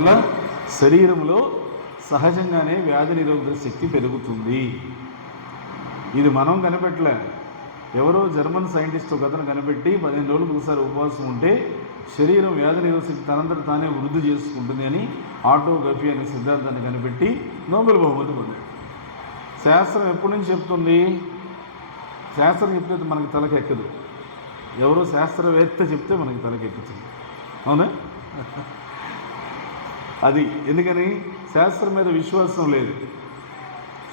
వల్ల శరీరంలో సహజంగానే వ్యాధి నిరోధక శక్తి పెరుగుతుంది. ఇది మనం కనిపెట్టలే. ఎవరో జర్మన్ సైంటిస్ట్ ఒక అతను కనిపెట్టి పదిహేను రోజులకు ఒకసారి ఉపవాసం ఉంటే శరీరం వ్యాధి నిరోధక శక్తి తనంతట తానే వృద్ధి చేసుకుంటుంది అని ఆటోగ్రఫీ అనే సిద్ధాంతాన్ని కనిపెట్టి నోబెల్ బహుమతి పొందాడు. శాస్త్రం ఎప్పటి నుంచి చెప్తుంది? శాస్త్రం చెప్తే మనకి తలకెక్కదు ఎవరో శాస్త్రవేత్త చెప్తే మనకి తలకెక్కుతుంది అవునా? అది ఎందుకని? శాస్త్రం మీద విశ్వాసం లేదు.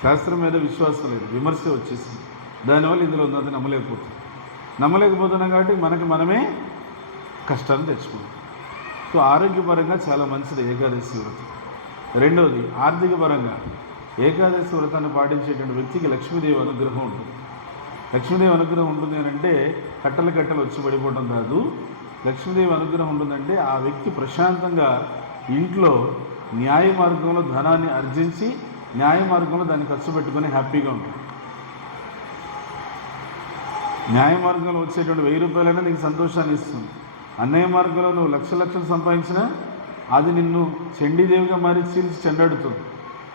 శాస్త్రం మీద విశ్వాసం లేదు. విమర్శ వచ్చేసింది. దానివల్ల ఇందులో ఉన్నది నమ్మలేకపోతుంది. నమ్మలేకపోతున్నాం కాబట్టి మనకి మనమే కష్టాన్ని తెచ్చుకుంటాం. సో ఆరోగ్యపరంగా చాలా మంచిది ఏకాదశి వ్రతం. రెండవది ఆర్థిక పరంగా ఏకాదశి వ్రతాన్ని పాటించేటువంటి వ్యక్తికి లక్ష్మీదేవి అనుగ్రహం ఉంటుంది. లక్ష్మీదేవి అనుగ్రహం ఉంటుంది అని అంటే కట్టలు కట్టలు వచ్చి పడిపోవడం కాదు. లక్ష్మీదేవి అనుగ్రహం ఉంటుందంటే ఆ వ్యక్తి ప్రశాంతంగా ఇంట్లో న్యాయ మార్గంలో ధనాన్ని ఆర్జించి న్యాయ మార్గంలో దాన్ని ఖర్చు పెట్టుకొని హ్యాపీగా ఉంటుంది న్యాయ మార్గంలో వచ్చేటువంటి వెయ్యి రూపాయలైనా నీకు సంతోషాన్ని ఇస్తుంది. అన్యాయ మార్గంలో నువ్వు లక్ష లక్షలు సంపాదించినా అది నిన్ను చండీదేవిగా మారి చీల్చి చెండాడుతుంది.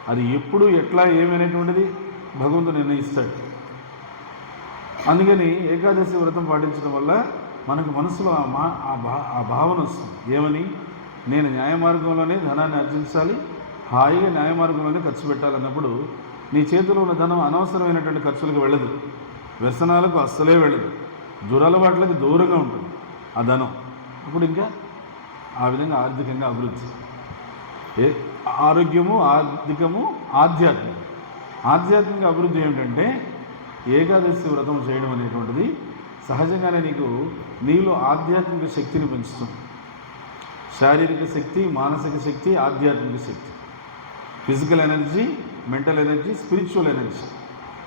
అది ఎప్పుడు ఎట్లా ఏమైనటువంటిది భగవంతుడు నిర్ణయిస్తాడు. అందుకని ఏకాదశి వ్రతం పాటించడం వల్ల మనకు మనసులో ఆ మా ఆ భా ఆ భావన వస్తుంది. ఏమని? నేను న్యాయ మార్గంలోనే ధనాన్ని ఆర్జించాలి హాయిగా న్యాయ మార్గంలోనే ఖర్చు పెట్టాలన్నప్పుడు నీ చేతిలో ఉన్న ధనం అనవసరమైనటువంటి ఖర్చులకు వెళ్ళదు. వ్యసనాలకు అస్సలే వెళ్ళదు. దురలవాట్లకు దూరంగా ఉంటుంది ఆ ధనం. అప్పుడు ఇంకా ఆ విధంగా ఆర్థికంగా అభివృద్ధి. ఏ ఆరోగ్యము ఆర్థికము ఆధ్యాత్మికం. ఆధ్యాత్మిక అభివృద్ధి ఏమిటంటే ఏకాదశి వ్రతం చేయడం అనేటువంటిది సహజంగానే నీకు నీలో ఆధ్యాత్మిక శక్తిని పెంచుతుంది. శారీరక శక్తి మానసిక శక్తి ఆధ్యాత్మిక శక్తి. Physical energy mental energy spiritual energy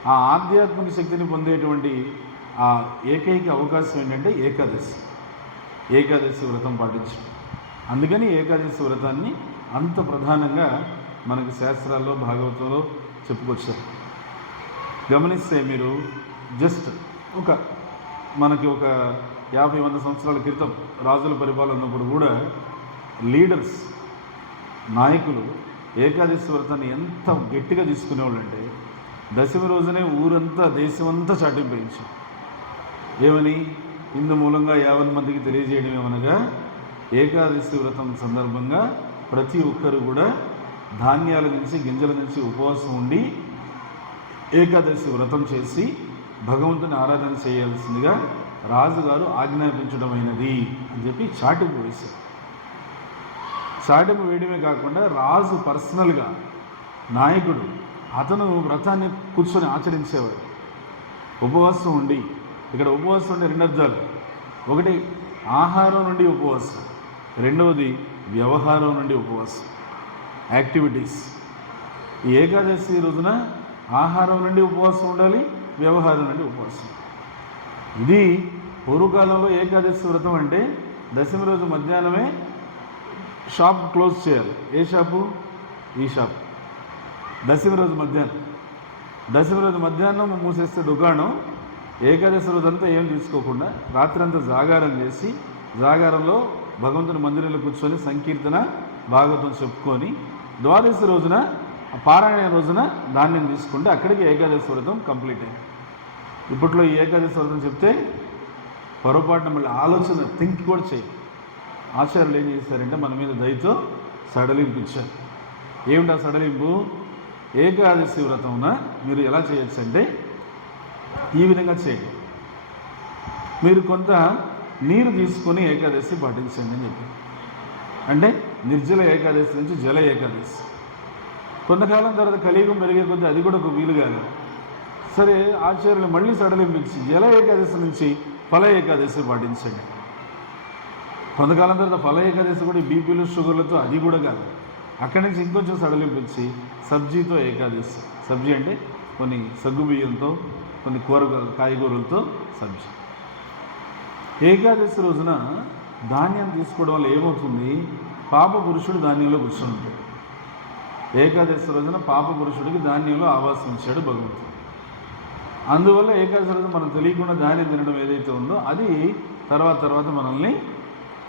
ఆ ఆధ్యాత్మిక శక్తిని పొందేటువంటి ఆ ఏకైక అవకాశం ఏంటంటే ఏకాదశి. ఏకాదశి వ్రతం పాటించడం. అందుకని ఏకాదశి వ్రతాన్ని అంత ప్రధానంగా మనకు శాస్త్రాల్లో భాగవతంలో చెప్పుకొచ్చారు. గమనిస్తే మీరు జస్ట్ ఒక మనకి ఒక యాభై వంద సంవత్సరాల క్రితం రాజుల పరిపాలన ఉన్నప్పుడు కూడా లీడర్స్ నాయకులు ఏకాదశి వ్రతాన్ని ఎంత గట్టిగా తీసుకునేవాళ్ళు అంటే దశమి రోజునే ఊరంతా దేశమంతా చాటింపేయించారు ఏమని? ఇందు మూలంగా యాభై మందికి తెలియజేయడం ఏమనగా ఏకాదశి వ్రతం సందర్భంగా ప్రతి ఒక్కరు కూడా ధాన్యాల నుంచి గింజల నుంచి ఉపవాసం ఉండి ఏకాదశి వ్రతం చేసి భగవంతుని ఆరాధన చేయాల్సిందిగా రాజుగారు ఆజ్ఞాపించడమైనది అని చెప్పి చాటింపు వేశారు. చాటింపు వేయడమే కాకుండా రాజు పర్సనల్గా నాయకుడు అతను వ్రతాన్ని కూర్చొని ఆచరించేవాడు. ఉపవాసం ఉండి ఇక్కడ ఉపవాసం ఉండే రెండు అర్థాలు. ఒకటి ఆహారం నుండి ఉపవాసం. రెండవది వ్యవహారం నుండి ఉపవాసం. యాక్టివిటీస్. ఈ ఏకాదశి రోజున ఆహారం నుండి ఉపవాసం ఉండాలి వ్యవహారం నుండి ఉపవాసం. ఇది పూర్వకాలంలో ఏకాదశి వ్రతం అంటే దశమి రోజు మధ్యాహ్నమే షాప్ క్లోజ్ చేయాలి. ఏ షాపు? ఈ షాప్. దశమి రోజు మధ్యాహ్నం. దశమి రోజు మధ్యాహ్నం మూసేస్తే దుకాణం. ఏకాదశి రోజు అంతా ఏం తీసుకోకుండా రాత్రంతా జాగారం చేసి జాగారంలో భగవంతుని మందిరంలో కూర్చొని సంకీర్తన భాగవతం చెప్పుకొని ద్వాదశి రోజున పారాయణ రోజున ధాన్యం తీసుకుంటే అక్కడికి ఏకాదశి వ్రతం కంప్లీట్ అయింది. ఇప్పట్లో ఈ ఏకాదశి వ్రతం చెప్తే పొరపాటున మళ్ళీ ఆలోచన థింక్ కూడా చేయి ఆచార్యులు ఏం చేశారంటే మన మీద దయతో సడలింపు ఇచ్చారు ఏమిటి ఆ సడలింపు? ఏకాదశి వ్రతమున మీరు ఎలా చేయొచ్చు అంటే ఈ విధంగా చేయండి. మీరు కొంత నీరు తీసుకొని ఏకాదశి పాటించండి అని చెప్పి అంటే నిర్జల ఏకాదశి నుంచి జల ఏకాదశి. కొంతకాలం తర్వాత కలియుగం పెరిగే కొద్దీ అది కూడా ఒక వీలు కాదు. సరే ఆచార్యులు మళ్ళీ సడలింపించి జల ఏకాదశి నుంచి ఫల ఏకాదశి పాటించండి. కొంతకాలం తర్వాత ఫల ఏకాదశి కూడా బీపీలు షుగర్లతో అది కూడా కాదు. అక్కడి నుంచి ఇంకొంచెం సడలింపించి సబ్జీతో ఏకాదశి. సబ్జీ అంటే కొన్ని సగ్గు బియ్యంతో కొన్ని కూర కాయగూరలతో సబ్జీ. ఏకాదశి రోజున ధాన్యం తీసుకోవడం వల్ల ఏమవుతుంది? పాప పురుషుడు ధాన్యంలో కూర్చొని ఉంటాడు ఏకాదశి రోజున పాప పురుషుడికి ధాన్యంలో ఆవాసం ఇచ్చాడు భగవంతుడు. అందువల్ల ఏకాదశి రోజు మనం తెలియకుండా ధాన్యం తినడం ఏదైతే ఉందో అది తర్వాత తర్వాత మనల్ని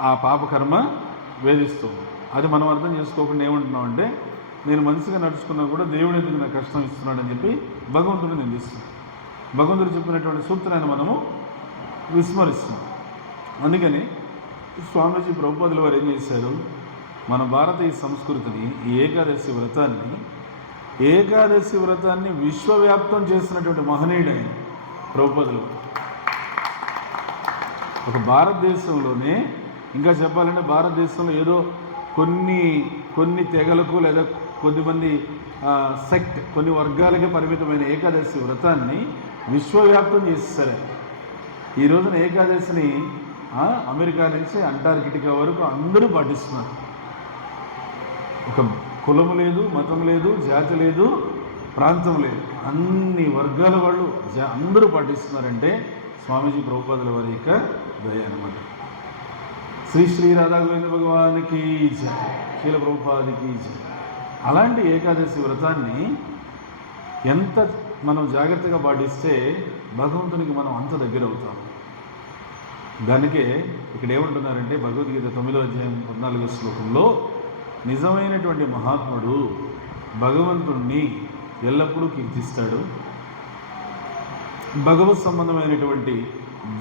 ఆ పాపకర్మ వేధిస్తుంది. అది మనం అర్థం చేసుకోకుండా ఏమంటున్నామంటే నేను మంచిగా నడుచుకున్నా కూడా దేవుడు ఎందుకు నాకు కష్టం ఇస్తున్నాడని చెప్పి భగవంతుడు నిందిస్తున్నాడు. భగవంతుడు చెప్పినటువంటి సూత్రాన్ని మనము విస్మరిస్తున్నాం. అందుకని స్వామీజీ ప్రభుపాదుల వారు ఏం చేశారు? మన భారతీయ సంస్కృతిని ఈ ఏకాదశి వ్రతాన్ని ఏకాదశి వ్రతాన్ని విశ్వవ్యాప్తం చేసినటువంటి మహనీయుడే ప్రభుపదులు. ఒక భారతదేశంలోనే ఇంకా చెప్పాలంటే భారతదేశంలో ఏదో కొన్ని కొన్ని తెగలకు లేదా కొద్దిమంది సెక్ట్ కొన్ని వర్గాలకే పరిమితమైన ఏకాదశి వ్రతాన్ని విశ్వవ్యాప్తం చేసేసారు. ఈ రోజున ఏకాదశిని అమెరికా నుంచి అంటార్కిటికా వరకు అందరూ పాటిస్తున్నారు. ఒక కులము లేదు మతం లేదు జాతి లేదు ప్రాంతం లేదు. అన్ని వర్గాల వాళ్ళు జా- అందరూ పాటిస్తున్నారంటే స్వామీజీ ప్రభుపాదుల వారి యొక్క దయ అనమాట శ్రీ శ్రీ రాధా గోవింద భగవానికి జయ శీల ప్రభుపాదికి అలాంటి ఏకాదశి వ్రతాన్ని ఎంత మనం జాగ్రత్తగా పాటిస్తే భగవంతునికి మనం అంత దగ్గర అవుతాం. దానికే ఇక్కడ ఏమంటున్నారంటే భగవద్గీత తొమ్మిదో అధ్యాయం పద్నాలుగో శ్లోకంలో నిజమైనటువంటి మహాత్ముడు భగవంతుణ్ణి ఎల్లప్పుడూ కీర్తిస్తాడు. భగవత్ సంబంధమైనటువంటి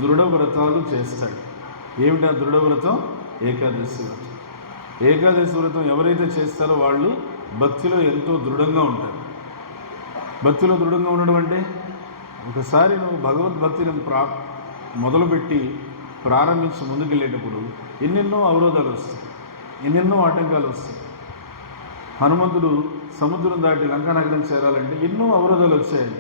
దృఢ వ్రతాలు చేస్తాడు. ఏమిటా ఆ దృఢవ్రతం ఏకాదశి వ్రతం. ఏకాదశి వ్రతం ఎవరైతే చేస్తారో వాళ్ళు భక్తిలో ఎంతో దృఢంగా ఉంటారు. భక్తిలో దృఢంగా ఉండడం అంటే ఒకసారి నువ్వు భగవద్భక్తిని ప్రా మొదలుపెట్టి ప్రారంభించి ముందుకెళ్ళేటప్పుడు ఎన్నెన్నో అవరోధాలు వస్తాయి. ఎన్నెన్నో ఆటంకాలు వస్తాయి. హనుమంతుడు సముద్రం దాటి లంకానగరం చేరాలంటే ఎన్నో అవరోధాలు వచ్చాయండి.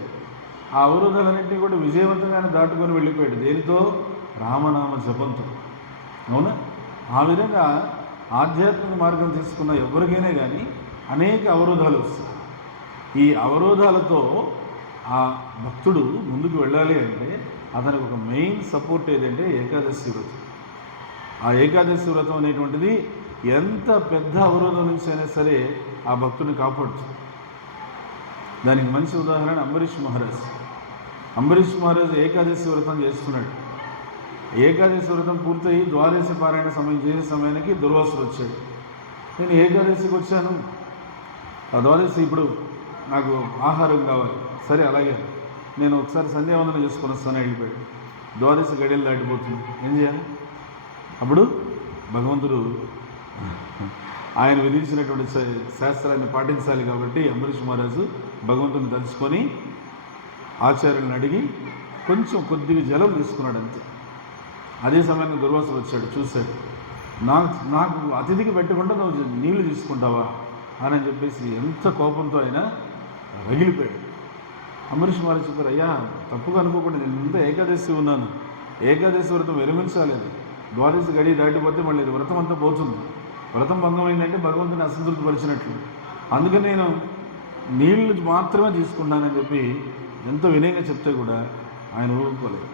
ఆ అవరోధాలన్నింటినీ కూడా విజయవంతంగానే దాటుకొని వెళ్ళిపోయాడు. దేనితో? రామనామ జపంతో. అవునా? ఆ విధంగా ఆధ్యాత్మిక మార్గం తీసుకున్న ఎవరికైనా కానీ అనేక అవరోధాలు వస్తాయి. ఈ అవరోధాలతో ఆ భక్తుడు ముందుకు వెళ్ళాలి అంటే అతనికి ఒక మెయిన్ సపోర్ట్ ఏదంటే ఏకాదశి వ్రతం. ఆ ఏకాదశి వ్రతం అనేటువంటిది ఎంత పెద్ద అవరోధం నుంచి అయినా సరే ఆ భక్తుని కాపాడుతుంది. దానికి మంచి ఉదాహరణ అంబరీష్ మహారాజ్. అంబరీష్ మహారాజ్ ఏకాదశి వ్రతం చేస్తున్నాడు. ఏకాదశి వ్రతం పూర్తయి ద్వాదశి పారాయణ సమయం చేసే సమయానికి దుర్వాసులు వచ్చాడు. నేను ఏకాదశికి వచ్చాను. ఆ ద్వాదశి ఇప్పుడు నాకు ఆహారం కావాలి. సరే అలాగే. నేను ఒకసారి సంధ్యావందనం చేసుకుని వస్తాను వెళ్ళిపోయాడు. ద్వాదశి గడియలు దాటిపోతుంది. ఏం చేయాలి? అప్పుడు భగవంతుడు ఆయన విధించినటువంటి శాస్త్రాన్ని పాటించాలి కాబట్టి అంబరీష్ మహారాజు భగవంతుని తలుచుకొని ఆచార్యులను అడిగి కొంచెం కొద్దిగా జలం తీసుకున్నాడు అంతే అదే సమయంలో దుర్వాసుడు వచ్చాడు చూశాడు. నాకు నాకు అతిథికి పెట్టకుండా నువ్వు నీళ్ళు తీసుకుంటావా? అని చెప్పేసి ఎంత కోపంతో అయినా రగిలిపోయాడు. అంబరీష్ మహారాజ్ చెప్పారు అయ్యా తప్పుగా అనుకోకుండా నేను ఇంత ఏకాదశి ఉన్నాను. ఏకాదశి వ్రతం విరమించాలి అది ద్వాదశి గడి దాటిపోతే మళ్ళీ ఇది వ్రతం అంతా పోతుంది. వ్రతం భంగం భగవంతుని అసంతృప్తిపరిచినట్లు. అందుకని నేను నీళ్ళు మాత్రమే తీసుకున్నానని చెప్పి ఎంతో వినయంగా చెప్తే కూడా ఆయన ఊరుకోలేదు.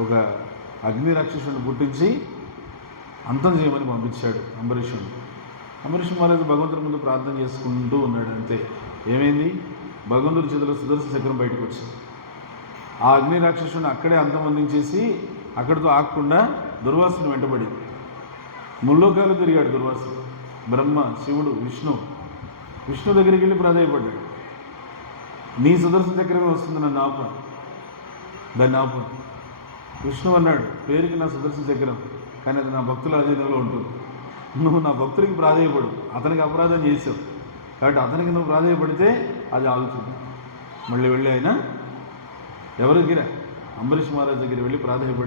ఒక అగ్ని రాక్షసుని పుట్టించి అంతం చేయమని పంపించాడు అంబరీషుడు. అంబరీష్ మహారాజు భగవంతుడి ముందు ప్రార్థన చేసుకుంటూ ఉన్నాడు అంతే. ఏమైంది? భగవంతుడి చేతిలో సుదర్శన చక్రం బయటకు వచ్చింది. ఆ అగ్ని రాక్షసుని అక్కడే అంతమందించేసి అక్కడితో ఆగకుండా దుర్వాసుని వెంటబడి ముల్లోకాలు తిరిగాడు దుర్వాసుడు బ్రహ్మ శివుడు విష్ణు. విష్ణు దగ్గరికి వెళ్ళి ప్రాధాయపడ్డాడు. నీ సుదర్శన చక్రమే వస్తుంది నన్ను ఆపు దాన్ని ఆపు విష్ణు అన్నాడు పేరుకి నా సుదర్శన చక్రం కానీ అది నా భక్తుల అధీనంలో ఉంటుంది. నువ్వు నా భక్తుడికి ప్రాధాయపడు అతనికి అపరాధం చేసావు. కాబట్టి అతనికి నువ్వు ప్రాధాయపడితే అది ఆగుతుంది. మళ్ళీ వెళ్ళి ఆయన ఎవరి దగ్గర? అంబరీష్ మహారాజ్ దగ్గర వెళ్ళి ప్రాధాయపడి